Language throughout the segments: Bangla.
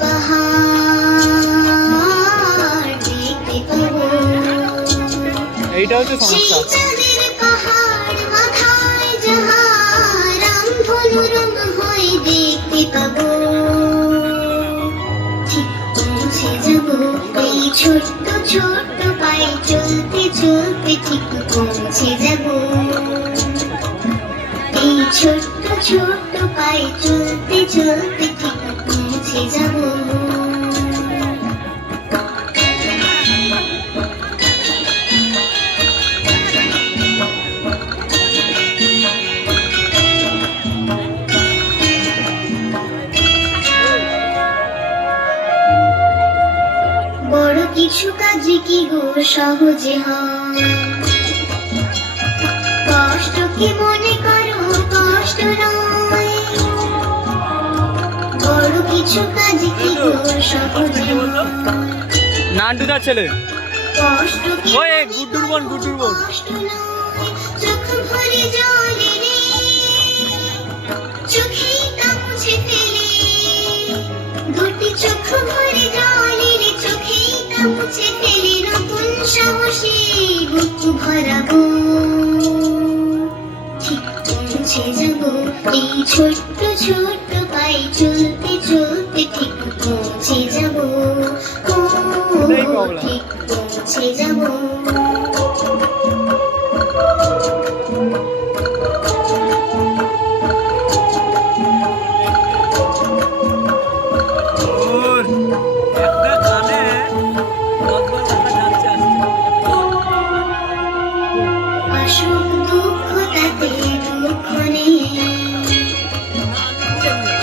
পাহাড় দেখতে পাবো। এইটা হচ্ছে সমস্যা। চাঁদের পাহাড় মাথায় যাহার রামধনু রং হয়ে দেখতে পাবো। ঠিক পৌঁছে যাবো এই ছোট্ট ছোট্ট পায়ে চলতে চলতে, ঠিক পৌঁছে যাবো এই ছোট্ট ছোট্ট পায়ে চলতে চলতে, ঠিক পৌঁছে যাবো। বড় কিছু কাজ কি গো সহজে হয়, কষ্ট কি মনে করো কষ্ট নয়। বড় কিছু কাজ কি গো সহজে হয়, নান্টুদার ছেলে কষ্ট কি ওই গুড্ডুর বোন কষ্ট নয়। চোখ ভরে জলে রে, চোখেই তা মুছে ফেলে। দুটি চোখ ভরে জলে রে, চোখেই তা মুছে ফেলে। নতুন সাহসে বুক ভরাবো, ঠিক পৌঁছে যাবো এই ছোট্ট ছোট্ট পায়ে চলতে চলতে, ঠিক পৌঁছে যাবো। ও ঠিক পৌঁছে যাবো। আসুক দুঃখ তাতে দুঃখ নেই,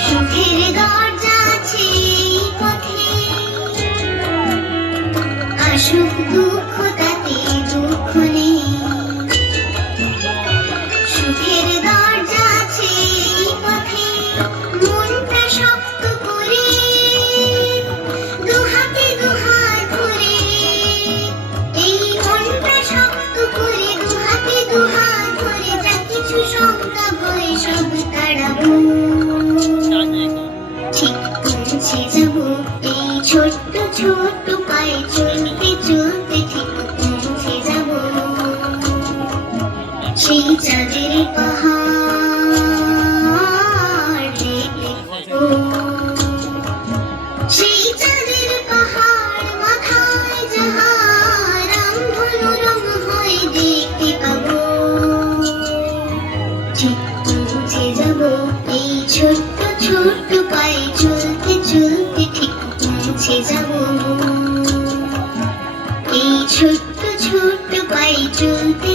সুখের দরজা আছে এই পথে। আসুক দুঃখ তাতে দুঃখ নেই, সুখের দরজা আছে এই পথে। মনটা শক্ত করে দুহাতে দুহাত ধরে, এই মনটা শক্ত করে দুহাতে দুহাত ধরে, যা কিছু শঙ্কা ভয় সব তাড়াবো। ঠিক পৌঁছে যাবো এই ছোট্ট ছোট্ট পায়ে চলতে চলতে, ঠিক পৌঁছে যাবো সেই চাঁদের পাহাড় দেখতে পাবো। সেই চাঁদের পাহাড় মাথায় যাহার রামধনু রং হয়ে দেখতে পাবো। ঠিক পৌঁছে যাবো এই ছোট্ট ছোট্ট পায়ে চলতে চলতে, ঠিক পৌঁছে যাবো এই ছোট্ট ছোট্ট পায়ে চলতে